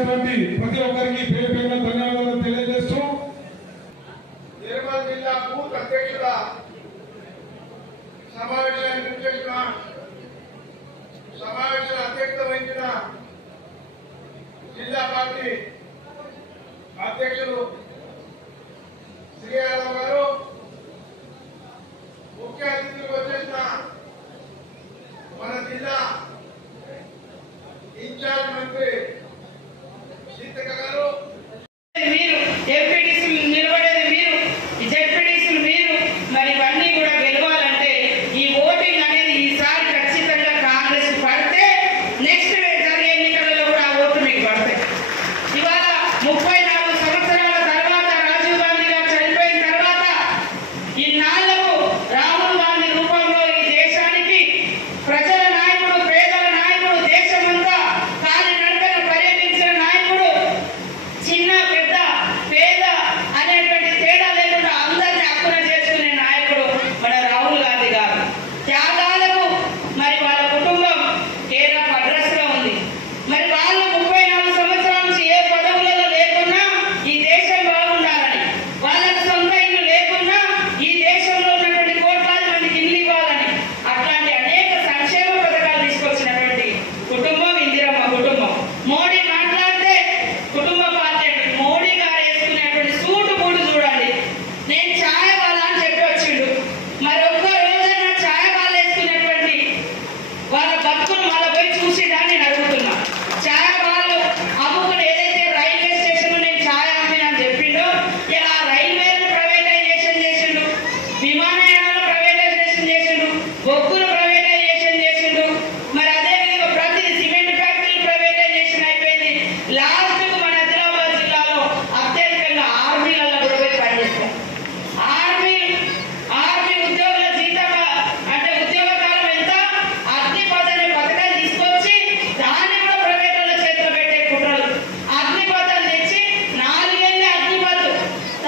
చేసినటువంటి ప్రతి ఒక్కరికి పేరు పేరున ధన్యవాదాలు తెలియజేస్తూ నిర్మల్ జిల్లా బూత్ అధ్యక్షుల సమావేశానికి చేసిన సమావేశ అధ్యక్షత వహించిన జిల్లా పార్టీ అధ్యక్షులు శ్రీ యాదవ్ గారు, ముఖ్య అతిథులకు వచ్చేసిన మన జిల్లా ఇన్ఛార్జ్ మంత్రి సీతక్క గారు, మీరు ఎంపీటీసీలు నిలబడేది మీరు, జెడ్పీటీసీలు మీరు, మరి ఇవన్నీ కూడా గెలవాలంటే ఈ ఓటింగ్ అనేది ఈసారి ఖచ్చితంగా కాంగ్రెస్ పడితే నెక్స్ట్ జరిగే ఎన్నికలలో కూడా ఆ ఓట్లు మీకు పడతాయి. ఇవాళ 34 సంవత్సరాల తర్వాత రాజీవ్ గాంధీ గారు చనిపోయిన తర్వాత ఇన్నాళ్లకు రాహుల్ గాంధీ రూపంలో ఈ దేశానికి ప్రజల నాయకుడు, పేదల నాయకుడు, దేశమంతా కాలినడకన పర్యటించిన నాయకుడు, చిన్న పెద్ద పేద అనేటువంటి తేడా లేకుండా అందరినీ హక్కున చేసుకునే నాయకుడు మన రాహుల్ గాంధీ గారు. త్యాగాలకు మరి వాళ్ళ కుటుంబం కేర్ ఆఫ్ అడ్రస్ గా ఉంది. మరి వాళ్ళు 34 సంవత్సరాల నుంచి ఏ పదవులలో లేకున్నా ఈ దేశం బాగుండాలని, వాళ్ళకు సొంత ఇల్లు లేకున్నా ఈ దేశంలో ఉన్నటువంటి కోట్లాది మందికి ఇల్లు ఇవ్వాలని, అట్లాంటి అనేక సంక్షేమ పథకాలు తీసుకొచ్చినటువంటి కుటుంబం ఇందిరమ్మ కుటుంబం. మోడీ మాట్లాడితే కుటుంబ పార్టీ అంటే మోడీ గారు వేసుకునేటువంటి సూటు బూటు చూడండి. నేను ఛాయ్ వాళ్ళ అని చెప్పి వచ్చిండు. మరి ఒక్క రోజైనా ఛాయ్ వాళ్ళు వేసుకునేటువంటి వాళ్ళ బతుకును వాళ్ళ పోయి చూసిదా నేను అడుగుతున్నా. ఛాయ్ వాళ్ళు అమ్ముకుని ఏదైతే రైల్వే స్టేషన్ నేను ఛాయ్ అమ్మిన అని చెప్పిండో ఇలా రైల్వేలను ప్రైవేటైజేషన్ చేసిండు, విమానయానాలు ప్రైవేటైజేషన్ చేసిండు, బొగ్గులు ప్రైవేటైజేషన్ చేసిండు. మరి అదేవిధంగా ప్రతి సిమెంట్ ఫ్యాక్టరీ ప్రైవేటైజేషన్ అయిపోయింది. లాస్ట్ కు మన ఆదిలాబాద్ జిల్లాలో అత్యధికంగా ఆర్మీలలో కూడా పోయి పనిచేస్తాం. ఆర్మీ ఉద్యోగుల జీతం అంటే ఉద్యోగ కాలం ఎంత, అగ్నిపథ్ అనే పథకాలు తీసుకొచ్చి దాన్ని కూడా ప్రైవేట్ వాళ్ళ చేతిలో పెట్టే కుట్రలు. అగ్నిపథాలు తెచ్చి 4 ఏళ్ళే అగ్నిపథ్,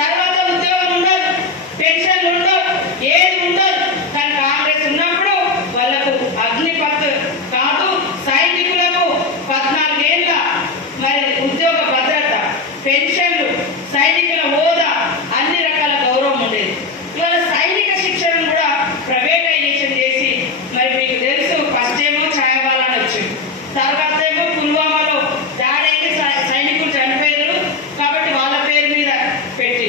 తర్వాత ఉద్యోగం ఉండదు, పెన్షన్లు ఉండవు, ఏది ఉండదు. కానీ కాంగ్రెస్ ఉన్నప్పుడు వాళ్ళకు అగ్నిపథ్ కాదు, సైనికులకు 14 ఏళ్ళ మరి ఉద్యోగ భద్రత, పెన్షన్లు, సైనికుల హోదా, అన్ని రకాల గౌరవం ఉండేది. ఇవాళ సైనిక శిక్షణను కూడా ప్రైవేటైజేషన్ చేసి మరి మీకు తెలుసు ఫస్ట్ ఏమో ఛాయవాలని వచ్చింది, తర్వాత ఏమో పుల్వామాలో దాడైతే సైనికులు చనిపోయారు కాబట్టి వాళ్ళ పేరు మీద పెట్టి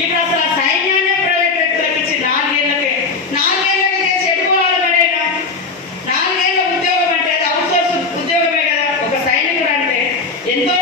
ఇప్పుడు అసలు ఆ సైన్యాన్ని ప్రైవేట్ వ్యక్తులకు ఇచ్చి 4 ఏళ్ళకే చేసి ఎడుకోవాలి. పడేనా 4 ఏళ్ళ ఉద్యోగం అంటే అది అవుట్ సోర్స్ ఉద్యోగమే కదా. ఒక సైనికుడు అంటే ఎంతో